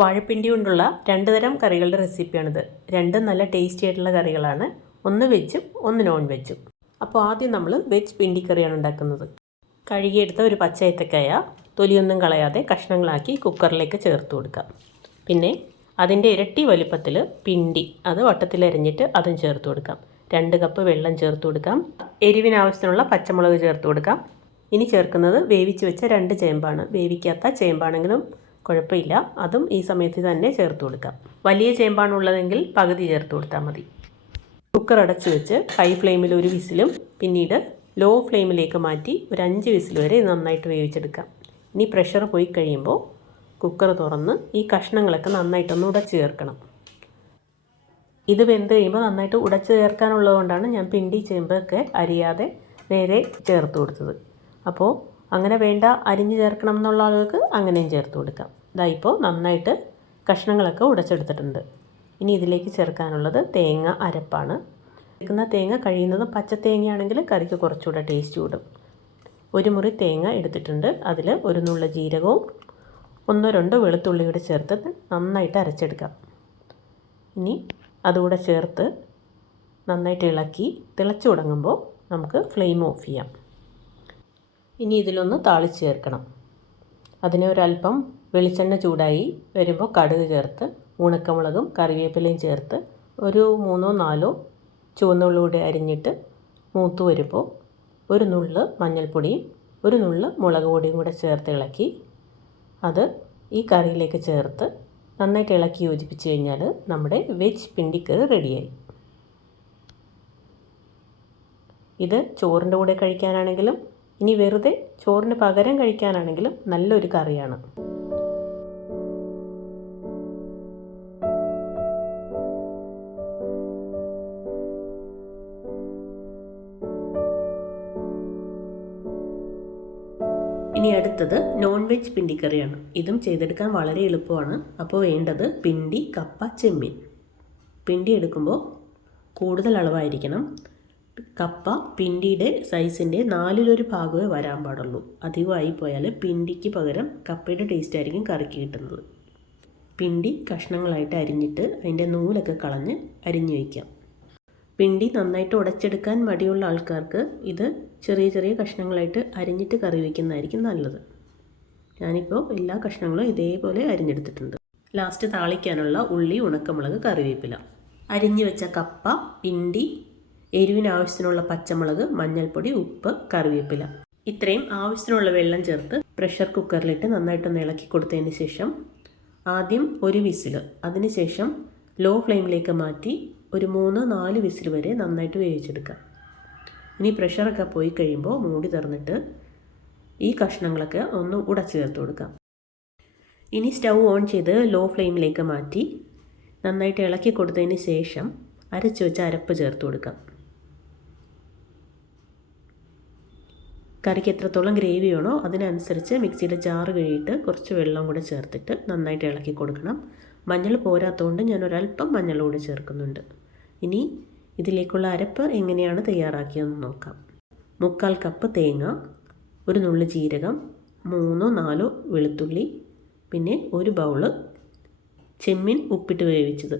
വാഴപ്പിണ്ടി കൊണ്ടുള്ള രണ്ട് തരം കറികളുടെ റെസിപ്പിയാണിത്. രണ്ടും നല്ല ടേസ്റ്റി ആയിട്ടുള്ള കറികളാണ്. ഒന്ന് വെജും ഒന്ന് നോൺ വെജും അപ്പോൾ ആദ്യം നമ്മൾ വെജ് പിണ്ടി കറിയാണ് ഉണ്ടാക്കുന്നത്. കഴുകിയെടുത്ത ഒരു പച്ച ഏത്തക്കായ തൊലിയൊന്നും കളയാതെ കഷ്ണങ്ങളാക്കി കുക്കറിലേക്ക് ചേർത്ത് കൊടുക്കാം പിന്നെ അതിന്റെ ഇരട്ടി വലുപ്പത്തിൽ പിണ്ടി അത് വട്ടത്തിലരിഞ്ഞിട്ട് അതും ചേർത്ത് കൊടുക്കാം. രണ്ട് കപ്പ് വെള്ളം ചേർത്ത് കൊടുക്കാം. എരിവിനാവശ്യത്തിനുള്ള പച്ചമുളക് ചേർത്ത് കൊടുക്കാം. ഇനി ചേർക്കുന്നത് വേവിച്ച് വെച്ച രണ്ട് ചേമ്പാണ്. വേവിക്കാത്ത ചേമ്പാണെങ്കിലും കുഴപ്പമില്ല. അതും ഈ സമയത്ത് തന്നെ ചേർത്ത് കൊടുക്കാം. വലിയ ചേമ്പാണുള്ളതെങ്കിൽ പകുതി ചേർത്ത് കൊടുത്താൽ മതി. കുക്കർ അടച്ച് വെച്ച് ഹൈ ഫ്ലെയിമിൽ ഒരു വിസിലും പിന്നീട് ലോ ഫ്ലെയിമിലേക്ക് മാറ്റി ഒരു അഞ്ച് വിസിൽ വരെ നന്നായിട്ട് വേവിച്ചെടുക്കാം. ഇനി പ്രഷർ പോയി കഴിയുമ്പോൾ കുക്കർ തുറന്ന് ഈ കഷ്ണങ്ങളൊക്കെ നന്നായിട്ടൊന്ന് ഉടച്ച് ചേർക്കണം. ഇത് വെന്ത് കഴിയുമ്പോൾ നന്നായിട്ട് ഉടച്ച് ചേർക്കാനുള്ളതുകൊണ്ടാണ് ഞാൻ പിണ്ടി ചേമ്പൊക്കെ അരിയാതെ നേരെ ചേർത്ത് കൊടുത്തത്. അപ്പോൾ അങ്ങനെ വേണ്ട അരിഞ്ഞ് ചേർക്കണം എന്നുള്ള ആളുകൾക്ക് അങ്ങനെയും ചേർത്ത് കൊടുക്കാം. ഇതാ ഇപ്പോൾ നന്നായിട്ട് കഷ്ണങ്ങളൊക്കെ ഉടച്ചെടുത്തിട്ടുണ്ട്. ഇനി ഇതിലേക്ക് ചേർക്കാനുള്ളത് തേങ്ങ അരപ്പാണ്. എടുക്കുന്ന തേങ്ങ കഴിയുന്നതും പച്ച തേങ്ങയാണെങ്കിൽ കറിക്ക് കുറച്ചുകൂടെ ടേസ്റ്റ് കൂടും. ഒരു മുറി തേങ്ങ എടുത്തിട്ടുണ്ട്. അതിൽ ഒരു നുള്ള ജീരകവും ഒന്നോ രണ്ടോ വെളുത്തുള്ളിയുടെ ചേർത്ത് നന്നായിട്ട് അരച്ചെടുക്കാം. ഇനി അതുകൂടെ ചേർത്ത് നന്നായിട്ട് ഇളക്കി തിളച്ചു തുടങ്ങുമ്പോൾ നമുക്ക് ഫ്ലെയിം ഓഫ് ചെയ്യാം. ഇനി ഇതിലൊന്ന് താളിച്ച് ചേർക്കണം. അതിന് ഒരല്പം വെളിച്ചെണ്ണ ചൂടായി വരുമ്പോൾ കടുക് ചേർത്ത് ഉണക്കമുളകും കറിവേപ്പിലയും ചേർത്ത് ഒരു മൂന്നോ നാലോ ചുവന്നുള്ളൂടെ അരിഞ്ഞിട്ട് മൂത്ത് വരുമ്പോൾ ഒരു നുള്ള് മഞ്ഞൾപ്പൊടിയും ഒരു നുള്ള് മുളക് പൊടിയും കൂടെ ചേർത്ത് ഇളക്കി അത് ഈ കറിയിലേക്ക് ചേർത്ത് നന്നായിട്ട് ഇളക്കി യോജിപ്പിച്ച് കഴിഞ്ഞാൽ നമ്മുടെ വെജ് പിണ്ടിക്കറി റെഡിയായി. ഇത് ചോറിന്റെ കൂടെ കഴിക്കാനാണെങ്കിലും ഇനി വെറുതെ ചോറിന് പകരം കഴിക്കാനാണെങ്കിലും നല്ലൊരു കറിയാണ്. ഇനി അടുത്തത് നോൺ വെജ് പിണ്ടിക്കറിയാണ്. ഇതും ചെയ്തെടുക്കാൻ വളരെ എളുപ്പമാണ്. അപ്പോൾ വേണ്ടത് പിണ്ടി കപ്പ ചെമ്മീൻ. പിണ്ടി എടുക്കുമ്പോൾ കൂടുതൽ അളവായിരിക്കണം. കപ്പ പിണ്ടിയുടെ സൈസിന്റെ നാലിലൊരു ഭാഗമേ വരാൻ പാടുള്ളൂ. അധികമായി പോയാൽ പിണ്ടിക്ക് പകരം കപ്പയുടെ ടേസ്റ്റ് ആയിരിക്കും കറിക്ക് കിട്ടുന്നത്. പിണ്ടി കഷ്ണങ്ങളായിട്ട് അരിഞ്ഞിട്ട് അതിന്റെ നൂലൊക്കെ കളഞ്ഞ് അരിഞ്ഞു വയ്ക്കാം പിണ്ടി നന്നായിട്ട് ഉടച്ചെടുക്കാൻ മടിയുള്ള ആൾക്കാർക്ക് ഇത് ചെറിയ ചെറിയ കഷ്ണങ്ങളായിട്ട് അരിഞ്ഞിട്ട് കറി വയ്ക്കുന്നതായിരിക്കും നല്ലത്. ഞാനിപ്പോൾ എല്ലാ കഷ്ണങ്ങളും ഇതേപോലെ അരിഞ്ഞെടുത്തിട്ടുണ്ട്. ലാസ്റ്റ് താളിക്കാനുള്ള ഉള്ളി ഉണക്കമുളക് കറിവേപ്പില. അരിഞ്ഞു വെച്ച കപ്പ പിണ്ടി എരിവിന് ആവശ്യത്തിനുള്ള പച്ചമുളക് മഞ്ഞൾപ്പൊടി ഉപ്പ് കറിവേപ്പില. ഇത്രയും ആവശ്യത്തിനുള്ള വെള്ളം ചേർത്ത് പ്രഷർ കുക്കറിലിട്ട് നന്നായിട്ടൊന്ന് ഇളക്കി കൊടുത്തതിന് ശേഷം ആദ്യം ഒരു വിസിൽ അതിനുശേഷം ലോ ഫ്ലെയിമിലേക്ക് മാറ്റി ഒരു മൂന്ന് നാല് വിസിൽ വരെ നന്നായിട്ട് വേവിച്ചെടുക്കാം. ഇനി പ്രഷറൊക്കെ പോയി കഴിയുമ്പോൾ മൂടി തുറന്നിട്ട് ഈ കഷ്ണങ്ങളൊക്കെ ഒന്ന് ഉടച്ച് ചേർത്ത് കൊടുക്കാം. ഇനി സ്റ്റൗ ഓൺ ചെയ്ത് ലോ ഫ്ലെയിമിലേക്ക് മാറ്റി നന്നായിട്ട് ഇളക്കി കൊടുത്തതിന് ശേഷം അരച്ച് വെച്ച അരപ്പ് ചേർത്ത് കൊടുക്കാം. കറിക്ക് എത്രത്തോളം ഗ്രേവി വേണോ അതിനനുസരിച്ച് മിക്സിയുടെ ജാറ് കഴിയിട്ട് കുറച്ച് വെള്ളം കൂടെ ചേർത്തിട്ട് നന്നായിട്ട് ഇളക്കി കൊടുക്കണം. മഞ്ഞൾ പോരാത്തതുകൊണ്ട് ഞാൻ ഒരല്പം മഞ്ഞൾ കൂടെ ചേർക്കുന്നുണ്ട്. ഇനി ഇതിലേക്കുള്ള അരപ്പ് എങ്ങനെയാണ് തയ്യാറാക്കിയതെന്ന് നോക്കാം. മുക്കാൽ കപ്പ് തേങ്ങ ഒരു നുള്ളു ജീരകം മൂന്നോ നാലോ വെളുത്തുള്ളി പിന്നെ ഒരു ബൗൾ ചെമ്മീൻ ഉപ്പിട്ട് വേവിച്ചത്.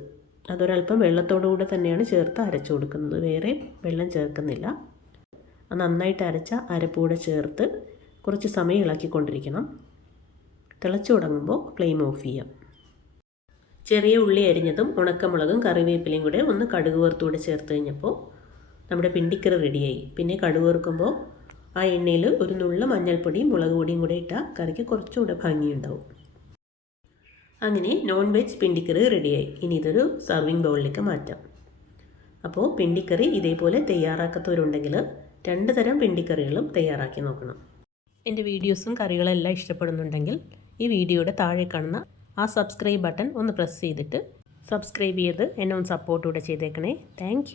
അതൊരല്പം വെള്ളത്തോടു കൂടെ തന്നെയാണ് ചേർത്ത് അരച്ചു കൊടുക്കുന്നത്. വേറെ വെള്ളം ചേർക്കുന്നില്ല. നന്നായിട്ട് അരച്ച അരപ്പൂടെ ചേർത്ത് കുറച്ച് സമയം ഇളക്കിക്കൊണ്ടിരിക്കണം. തിളച്ചു തുടങ്ങുമ്പോൾ ഫ്ലെയിം ഓഫ് ചെയ്യാം. ചെറിയ ഉള്ളി അരിഞ്ഞതും ഉണക്കമുളകും കറിവേപ്പിലയും കൂടെ ഒന്ന് കടുക് വറുത്തൂടെ ചേർത്ത് കഴിഞ്ഞപ്പോൾ നമ്മുടെ പിണ്ടിക്കറി റെഡിയായി. പിന്നെ കടുക് വറുക്കുമ്പോൾ ആ എണ്ണയിൽ ഒരു നുള്ള മഞ്ഞൾപ്പൊടിയും മുളക് പൊടിയും കൂടെ ഇട്ടാൽ കറിക്ക് കുറച്ചുകൂടെ ഭംഗിയുണ്ടാവും. അങ്ങനെ നോൺ വെജ് പിണ്ടിക്കറി റെഡിയായി. ഇനി ഇതൊരു സർവിങ് ബൗളിലേക്ക് മാറ്റാം. അപ്പോൾ പിണ്ടിക്കറി ഇതേപോലെ തയ്യാറാക്കാത്തവരുണ്ടെങ്കിൽ രണ്ട് തരം പിണ്ടിക്കറികളും തയ്യാറാക്കി നോക്കണം. എന്റെ വീഡിയോസും കറികളെല്ലാം ഇഷ്ടപ്പെടുന്നുണ്ടെങ്കിൽ ഈ വീഡിയോയുടെ താഴെ കാണുന്ന ആ സബ്സ്ക്രൈബ് ബട്ടൺ ഒന്ന് പ്രസ് ചെയ്തിട്ട് സബ്സ്ക്രൈബ് ചെയ്ത് എന്നെ ഒന്ന് സപ്പോർട്ടൂടെ ചെയ്തേക്കണേ. താങ്ക്